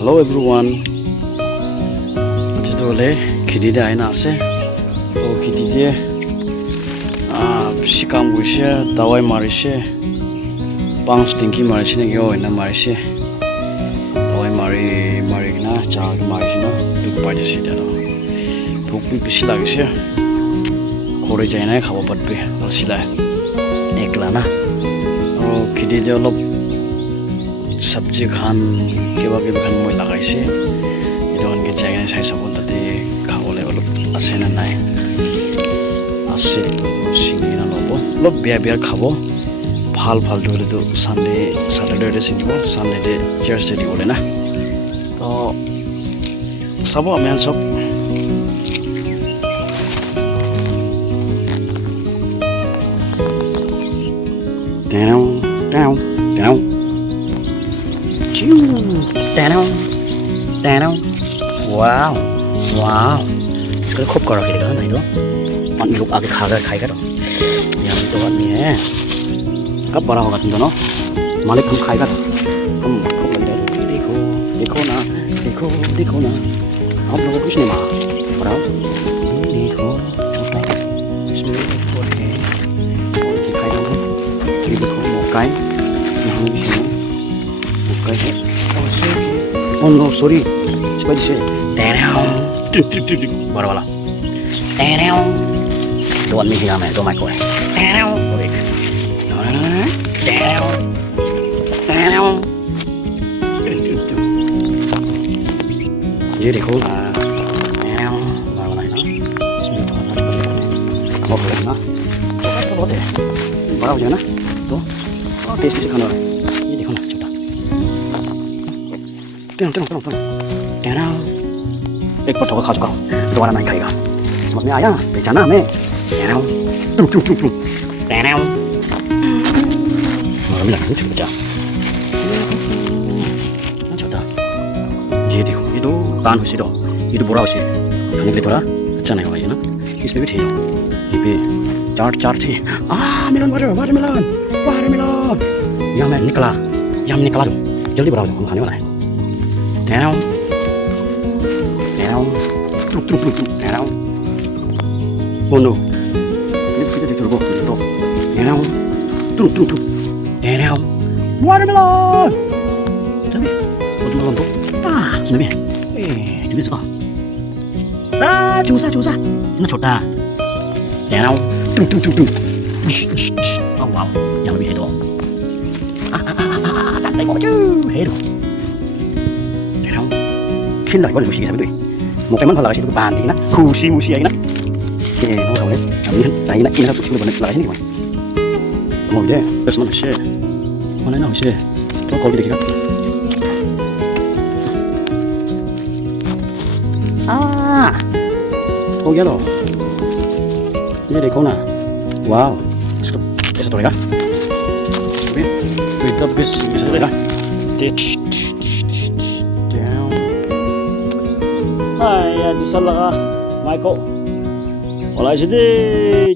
Hello everyone. Today khiti de aina ase. So khiti de shikam guishe dawai marishe. Pang stinky marishe ne yo ina marishe. Dawai mari na chag marishe na duk paje se da. Duk bi bishi lagishe. Kore jaina khabo patbe asila. Ekla na. Oh khiti de olop sabji khan kewa khan moi lagaise idon ge jagane sai sabon tate khawole olop ase na nai ase singi na lobo lob bia khabo phal dole do sunday saturday de singo sunday de church de bole na to sabo amen sob down down. Wow. इसको खूब करा के देखा नहीं तो अन्य लोग आगे खाएगा तो यहाँ तो आदमी है कब बड़ा होगा तुम दोनों मालिक हम खाएगा तो हम खूब लग रहे देखो ना आप लोगों को कुछ नहीं मारा बड़ा देखो छोटा इसमें और दिखाएगा ये देखो मौका है Oh no, sorry. Coba di sini. Bara. Tuan mi hilang tu mai kau. Baik. Jadi देखो bara ini. Mau boleh na? Boleh. Bara aja na. Tu. Oh, taste से खाना है. ये देखो ना छोटा. Tenang. एक बार तो खा चुका हूँ दोबारा नहीं खाएगा समझ में आया पहचाना हमें मिला कुछ बचा छोटा ये देखो ये तो कान हुई दो ये तो बुरा हुई खाने के लिए थोड़ा अच्छा नहीं होगा ये ना इसमें भी थे ये पे चार थे मिलन वाटरमेलन यहाँ मैं निकला जो जल्दी बढ़ाओ हम खाने वाला है down. Oh no. Kita diturbo itu. Down. Down. Watermelon. Tapi, watermelon tu. Sini. Ini semua. Cusa. Ini छोटा. Down. Oh wow. Yang lebih heboh. Tak ada heboh. Xin lỗi có được gì sao mới được một cái món là sẽ được bàn thì nó khu si mu si ấy nó thì nó thầu đấy tại nó in nó tụi chúng mình là cái gì mà một đấy bây giờ nó sẽ nó nói nó sẽ nó có cái gì có giá rồi như đây có nè wow cái sao rồi đó biết tụi tập biết sao đấy đó Hai, di sana lah, Michael. Oleh sini.